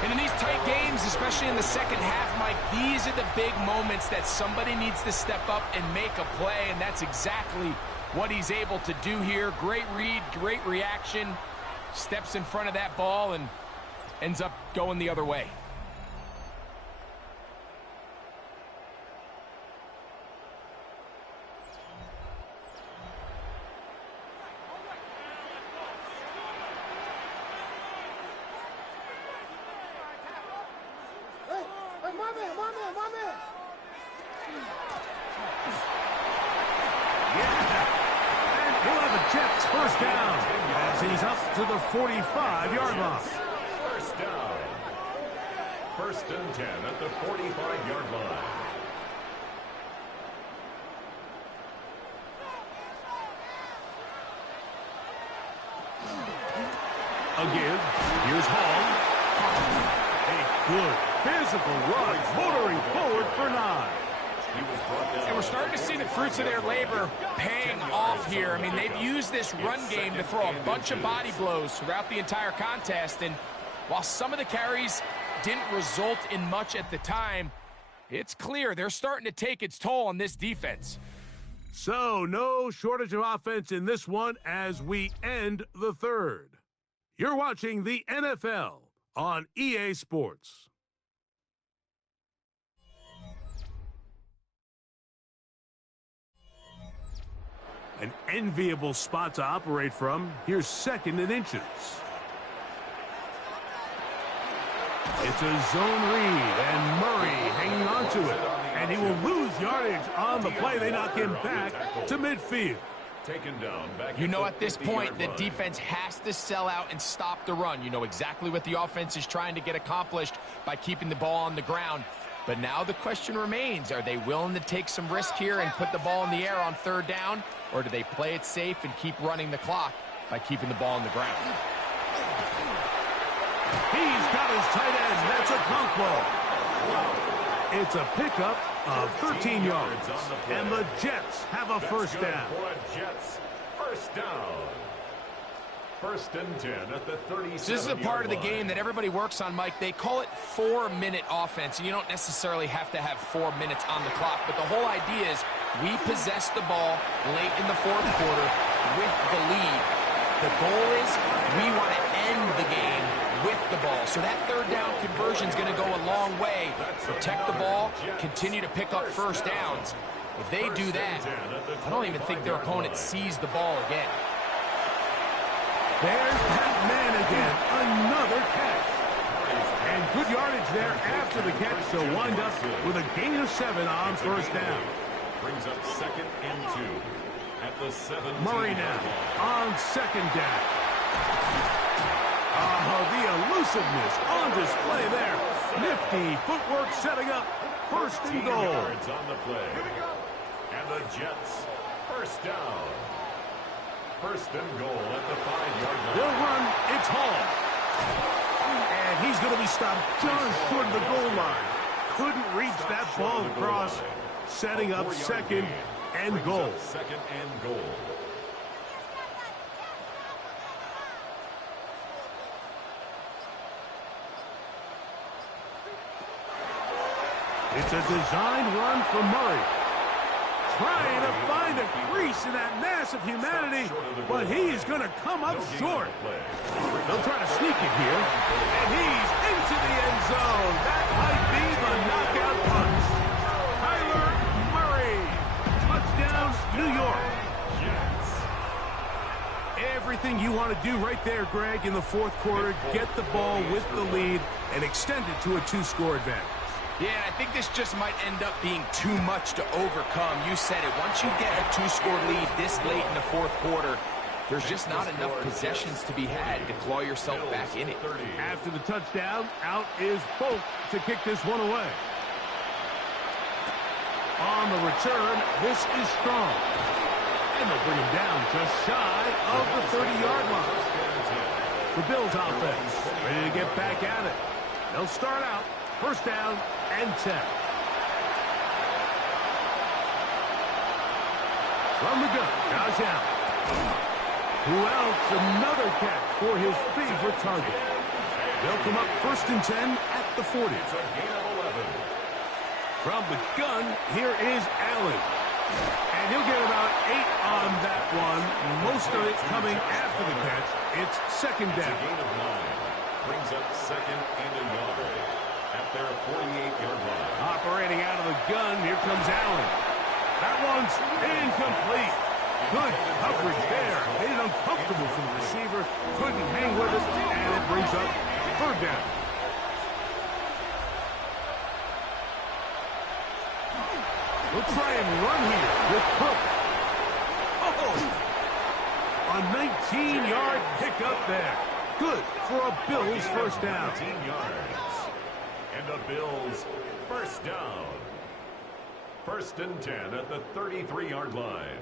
And in these tight games, especially in the second half, Mike, these are the big moments that somebody needs to step up and make a play, and that's exactly what he's able to do here. Great read, great reaction, steps in front of that ball and ends up going the other way. Jets first down as he's up to the 45-yard line. First down. 1st and 10 at the 45-yard line. A give. Here's Hall. A good physical run, motoring forward for 9. And we're starting to see the fruits of their labor paying off here. I mean, they've used this run game to throw a bunch of body blows throughout the entire contest. And while some of the carries didn't result in much at the time, it's clear they're starting to take its toll on this defense. So, no shortage of offense in this one as we end the third. You're watching the NFL on EA Sports. An enviable spot to operate from. Here's 2nd and inches. It's a zone read, and Murray hanging on to it. And he will lose yardage on the play. They knock him back to midfield. Taken down back. You know, at this point, the defense has to sell out and stop the run. You know exactly what the offense is trying to get accomplished by keeping the ball on the ground. But now the question remains, are they willing to take some risk here and put the ball in the air on 3rd down? Or do they play it safe and keep running the clock by keeping the ball on the ground? He's got his tight end. That's a Conquo. It's a pickup of 13 yards. And the Jets have a first down. For a Jets first down. 1st and 10 at the 37. So this is a part of the game that everybody works on, Mike. They call it 4-minute offense, and you don't necessarily have to have 4 minutes on the clock. But the whole idea is we possess the ball late in the 4th quarter with the lead. The goal is we want to end the game with the ball. So that third down conversion is going to go a long way. Protect the ball, continue to pick up first downs. If they do that, I don't even think their opponent sees the ball again. There's that man again. Another catch. And good yardage there after the catch, so wind up with a gain of 7 on first down. Brings up 2nd and 2 at the 7. Murray now on 2nd down. Oh, the elusiveness on display there. Nifty footwork setting up 1st and goal. Yards on the play. And the Jets, 1st down. 1st and goal at the 5-yard line. They'll run. It's Hall. And he's going to be stopped just short of the goal line. Couldn't reach that ball across. Setting up 2nd and goal. 2nd and goal. It's a designed run for Murray. Trying to find a crease in that mass of humanity, but he is going to come up short. They'll try to sneak it here, and he's into the end zone. That might be the knockout punch. Kyler Murray, touchdown, New York. Everything you want to do right there, Greg, in the 4th quarter, get the ball with the lead and extend it to a 2-score advantage. Yeah, I think this just might end up being too much to overcome. You said it. Once you get a 2-score lead this late in the 4th quarter, there's just not enough possessions to be had to claw yourself back in it. After the touchdown, out is Folk to kick this one away. On the return, this is Strong. And they'll bring him down just shy of the 30-yard line. The Bills offense ready to get back at it. They'll start out 1st down and 10. From the gun, Josh Allen. Who else? Another catch for his favorite target. They'll come up 1st and 10 at the 40. It's a gain of 11. From the gun, here is Allen. And he'll get about 8 on that one. Most of it coming after the catch. It's 2nd down. It's a gain of 9. Brings up 2nd and a yard at their 48-yard line. Operating out of the gun, here comes Allen. That one's incomplete. Good coverage there. Made it uncomfortable for the receiver. Couldn't hang with it, and it brings up 3rd down. We'll try and run here with Cook. Oh! A 19-yard pickup there. Good for a Bills 1st down. 19 yards. And the Bills 1st down. 1st and 10 at the 33-yard line.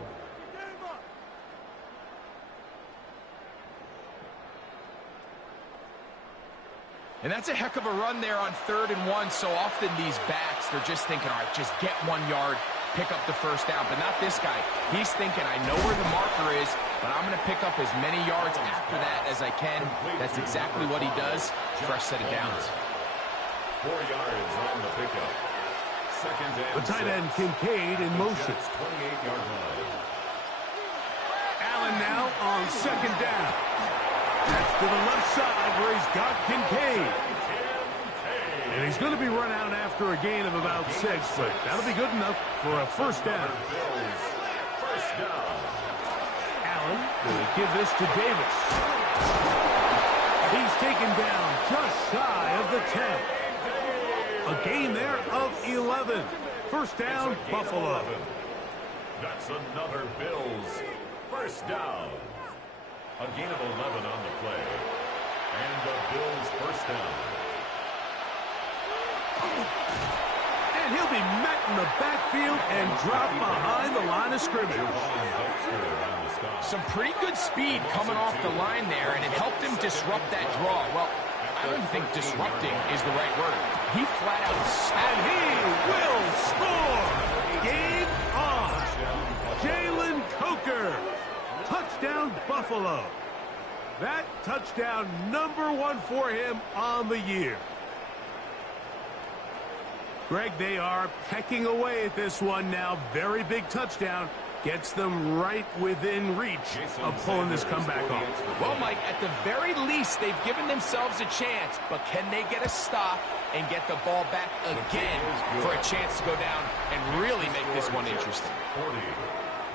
And that's a heck of a run there on 3rd and 1. So often these backs, they're just thinking, all right, just get 1 yard, pick up the 1st down. But not this guy. He's thinking, I know where the marker is, but I'm going to pick up as many yards after that as I can. That's exactly what he does. Fresh set of downs. 4 yards on the pickup. 2nd and The tight end Kincaid in motion. 28-yard line. Allen now on 2nd down. That's to the left side where he's got Kincaid. And he's going to be run out after a gain of about 6, but that'll be good enough for a 1st down. Bills 1st down. Allen will give this to Davis. He's taken down just shy of the 10. A gain there of 11. 1st down, Buffalo. 11. That's another Bills 1st down. A gain of 11 on the play. And the Bills 1st down. And he'll be met in the backfield and dropped behind the line of scrimmage. Some pretty good speed coming off the line there, and it helped him disrupt that draw. Well, I don't think disrupting is the right word. He flat out And he will score. Game on. Jalen Coker. Touchdown, Buffalo. That touchdown number 1 for him on the year. Greg, they are pecking away at this one now. Very big touchdown. Gets them right within reach of pulling this comeback off. Well, Mike, at the very least, they've given themselves a chance, but can they get a stop and get the ball back again for a chance to go down and really make this one interesting? 40,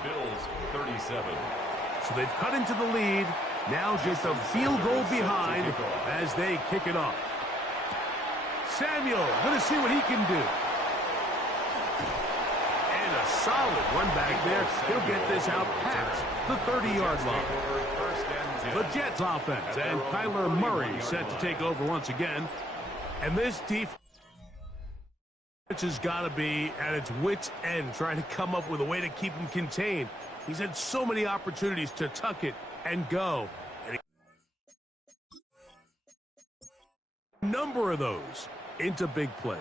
Bills 37. So they've cut into the lead. Now just a field goal behind as they kick it off. Samuel, going to see what he can do. And a solid run back there. He'll get this out past the 30-yard line. The Jets offense and Kyler Murray set to take over once again. And this defense has got to be at its wits' end, trying to come up with a way to keep him contained. He's had so many opportunities to tuck it and go. And a number of those into big plays.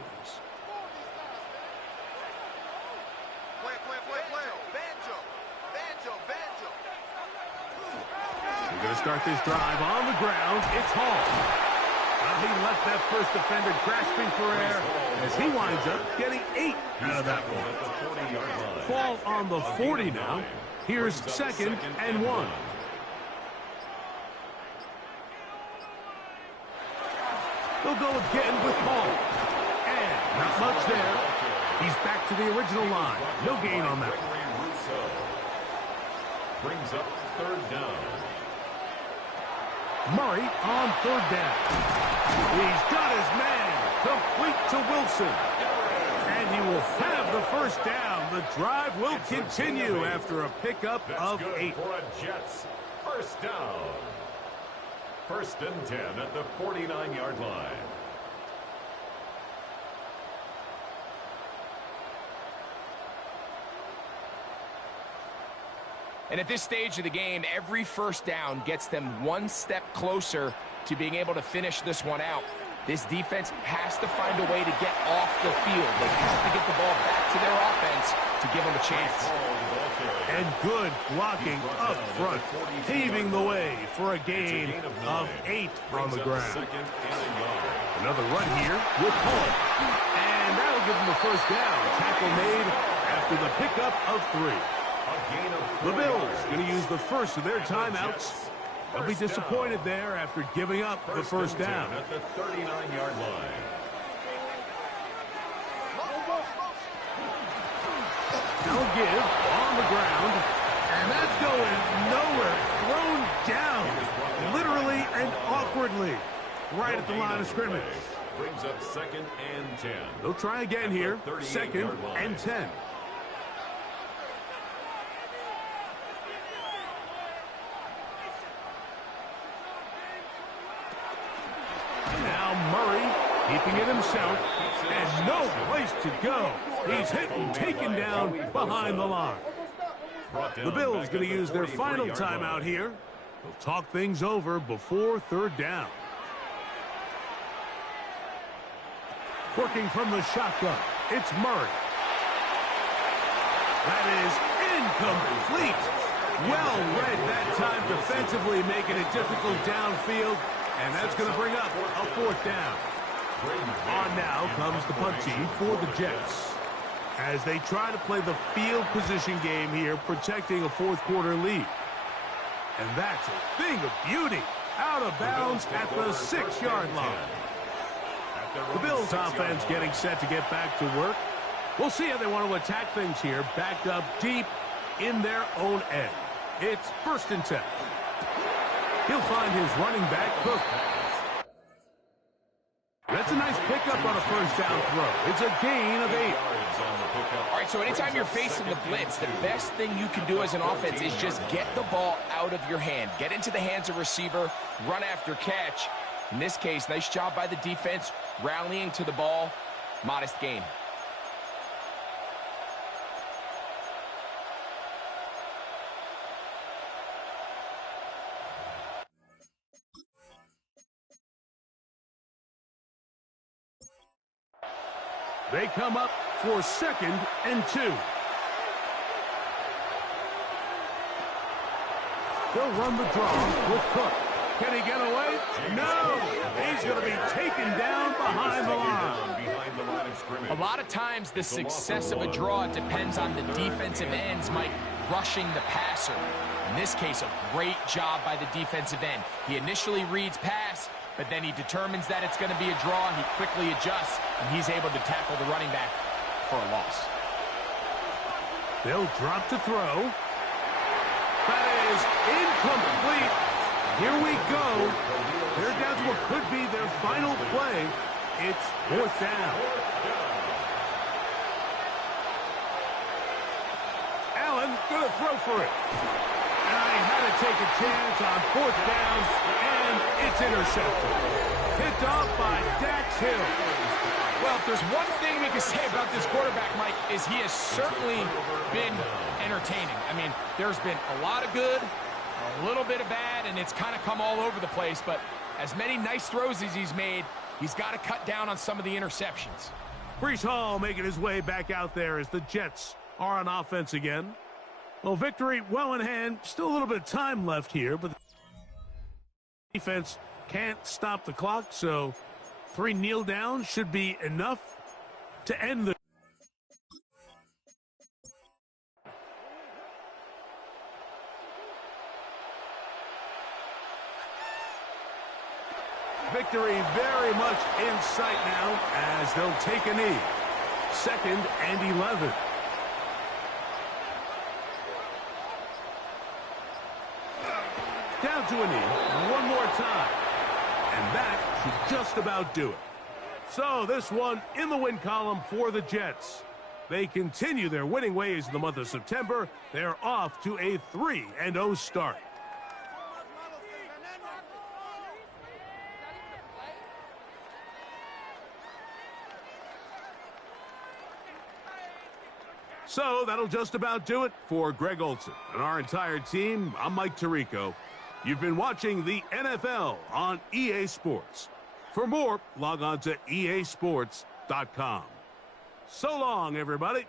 We're going to start this drive on the ground. It's Hall. He left that first defender grasping for air as he winds up getting 8 out of that one. Ball on the 40 now. Here's second and 1. They'll go again with Hall. And not much there. He's back to the original line. No gain on that one. Brings up third down. Murray on third down. He's got his man complete to Wilson. And he will have the first down. The drive will continue after a pickup of 8. For a Jets first down. First and 10 at the 49-yard line. And at this stage of the game, every first down gets them one step closer to being able to finish this one out. This defense has to find a way to get off the field. They have to get the ball back to their offense to give them a chance. And good blocking up front, paving the way for a gain of 8 on the ground. Another run here with Hall. And that'll give them the first down. Tackle made after the pickup of 3. The Bills going to use the first of their timeouts. They'll be disappointed there after giving up the first down. At the 39-yard line. They'll give on the ground. And that's going nowhere. Thrown down. Literally and awkwardly. Right at the line of scrimmage. Brings up second and 10. They'll try again here. Second and 10. Keeping it himself, and no place to go. He's hit and taken down behind the line. The Bills going to use their final timeout here. They'll talk things over before third down. Working from the shotgun, it's Murray. That is incomplete. Well read that time defensively, making it difficult downfield, and that's going to bring up a fourth down. On now comes the punt team for the Jets as they try to play the field position game here, protecting a fourth-quarter lead. And that's a thing of beauty. Out of bounds at the 6-yard line. The Bills offense getting set to get back to work. We'll see how they want to attack things here, backed up deep in their own end. It's first and 10. He'll find his running back, Cook. That's a nice pickup on a first down throw. It's a gain of 8. All right, so anytime you're facing the blitz, the best thing you can do as an offense is just get the ball out of your hand. Get into the hands of receiver, run after catch. In this case, nice job by the defense, rallying to the ball. Modest gain. They come up for second and 2. They'll run the draw with Cook. Can he get away? No! He's going to be taken down behind the line. the line of scrimmage. A lot of times the success of a draw depends on the defensive ends, Mike, rushing the passer. In this case, a great job by the defensive end. He initially reads pass, but then he determines that it's going to be a draw. He quickly adjusts, and he's able to tackle the running back for a loss. They'll drop to throw. That is incomplete. Here we go. They're down to what could be their final play. It's 4th down. Allen gonna throw for it. And I had to take a chance on 4th down, and it's intercepted. Picked off by Dax Hill. Well, if there's one thing we can say about this quarterback, Mike, is he has certainly been entertaining. I mean, there's been a lot of good, a little bit of bad, and it's kind of come all over the place. But as many nice throws as he's made, he's got to cut down on some of the interceptions. Breece Hall making his way back out there as the Jets are on offense again. Well, victory well in hand. Still a little bit of time left here, but the defense can't stop the clock, so 3 kneel downs should be enough to end the victory very much in sight now as they'll take a knee. 2nd and 11. Down to a knee one more time. And that should just about do it. So this one in the win column for the Jets. They continue their winning ways in the month of September. They're off to a 3-0 start. So that'll just about do it for Greg Olson and our entire team. I'm Mike Tirico. You've been watching the NFL on EA Sports. For more, log on to easports.com. So long, everybody.